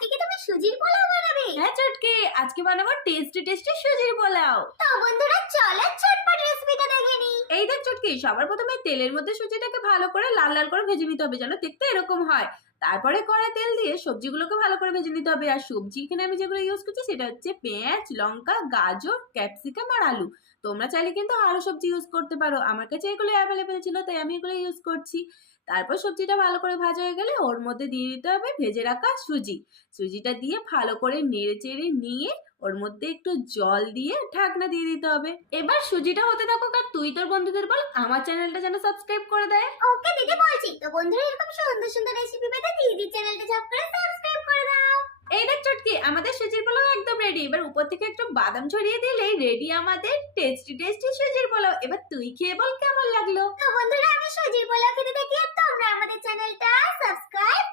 আজকে কি তুমি সুজির পোলাও বানাবে? হ্যাঁ চটকে, আজকে বানাবো টেস্টি টেস্টি সুজির পোলাও। তো বন্ধুরা চলো ঝটপট রেসিপিটা দেখে নিই। এই দেখ চটকে, সবার প্রথমে তেলের মধ্যে সুজিটাকে ভালো করে লাল লাল করে ভেজে নিতে হবে, যেন দেখতে এরকম হয়। তারপরে কড়াই তেল দিয়ে সবজিগুলোকে ভালো করে ভেজে নিতে হবে। আর সবজি এখানে আমি যেগুলো ইউজ করছি সেটা হচ্ছে পেঁয়াজ, লঙ্কা, গাজর, ক্যাপসিকাম আর আলু। তোমরা চাইলে কিন্তু আরো সবজি ইউজ করতে পারো, আমার কাছে এগুলো অ্যাভেলেবেল ছিল তাই আমি এগুলো ইউজ করছি। তারপর সবজিটা ভালো করে ভাজা হয়ে গেলে ওর মধ্যে দিয়ে দিতে হবে ভেজে রাখা সুজিটা দিয়ে ভালো করে নেড়ে চেড়ে নিয়ে ওর মধ্যে একটু জল দিয়ে ঢাকনা দিয়ে দিতে হবে। এবার সুজিটা হতে থাকুক আর তুই তোর বন্ধুদের বল আমার চ্যানেলটা যেন সাবস্ক্রাইব করে দেয়। ওকে দিদি বলছি। তো বন্ধুরা এরকম সুন্দর সুন্দর রেসিপি পেতে দিদির চ্যানেলটা ঝপ করে সাবস্ক্রাইব করে দাও। এই দেখ চটকি, আমাদের সুজির পোলাও একদম রেডি। এবার উপর থেকে একটু বাদাম ছড়িয়ে দিলেই রেডি আমাদের টেস্টি টেস্টি সুজির পোলাও। এবার তুই খেয়ে বল কেমন লাগলো। তো বন্ধুরা আমি সুজির পোলাও খেতে দেখি আর তোমরা আমাদের চ্যানেলটা সাবস্ক্রাইব